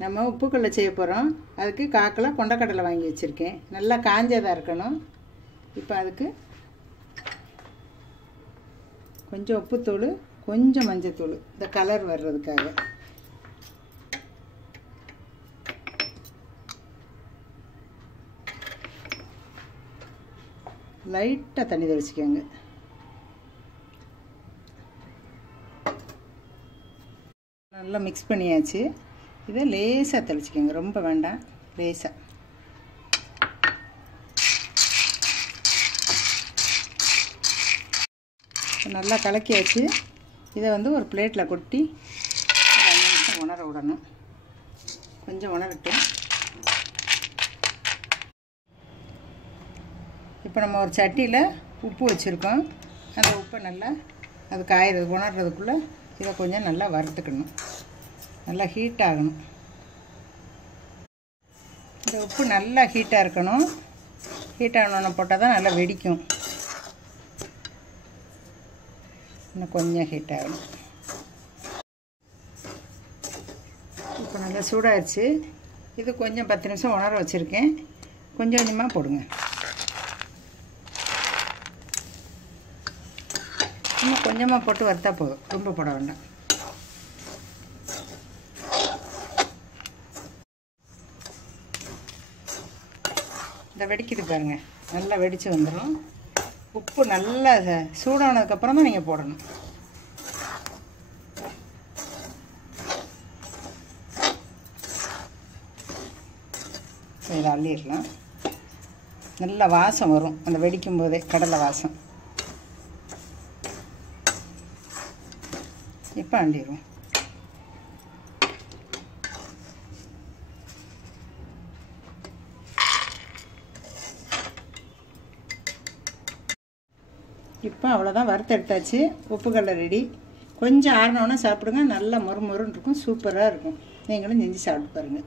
நம்ம உப்பு கடலை செய்ய போகிறோம். அதுக்கு காக்கில் கொண்டக்கடலை வாங்கி வச்சுருக்கேன். நல்லா காஞ்சதாக இருக்கணும். இப்போ அதுக்கு கொஞ்சம் உப்புத்தூள், கொஞ்சம் மஞ்சத்தூள், இந்த கலர் வர்றதுக்காக. லைட்டாக தண்ணி தெளிச்சிக்கோங்க. நல்லா மிக்ஸ் பண்ணியாச்சு. இதை லேசாக தெளிச்சிக்கோங்க, ரொம்ப வேண்டாம், லேசாக. நல்லா கலக்கியாச்சு. இதை ஒரு பிளேட்டில் கொட்டி 2 நிமிஷம் உணர விடணும். கொஞ்சம் உணரட்டும். இப்போ நம்ம ஒரு சட்டியில் உப்பு வச்சுருக்கோம். அந்த உப்பை நல்லா அது காயறது உணர்றதுக்குள்ளே இதை கொஞ்சம் நல்லா வறுத்துக்கணும். நல்லா ஹீட் ஆகணும். இந்த உப்பு நல்லா ஹீட்டாக இருக்கணும். ஹீட் ஆகணுன்னு போட்டால் தான் நல்லா வெடிக்கும். இன்னும் கொஞ்சம் ஹீட் ஆகணும். இப்போ நல்லா சூடாகிடுச்சு. இது கொஞ்சம் 10 நிமிஷம் உணர வச்சுருக்கேன். கொஞ்சம் கொஞ்சமாக போடுங்க. இன்னும் கொஞ்சமாக போட்டு வறுத்தா போதும், ரொம்ப போட வேண்டாம். இந்த வெடிக்குது பாருங்கள், நல்லா வெடித்து வந்துடும். உப்பு நல்லா சூடானதுக்கப்புறம் தான் நீங்கள் போடணும். இதில் அள்ளிடலாம். நல்ல வாசம் வரும் அந்த வெடிக்கும் போதே, கடலை வாசம். இப்போ அள்ளிடுவோம். இப்போ அவ்வளோதான், வறுத்தெடுத்தாச்சு. உப்பு கடலை ரெடி. கொஞ்சம் ஆறினோன்னா சாப்பிடுங்க. நல்லா மொறுமொறுன்னு இருக்கும், சூப்பராக இருக்கும். நீங்களும் செஞ்சு சாப்பிட்டு பாருங்கள்.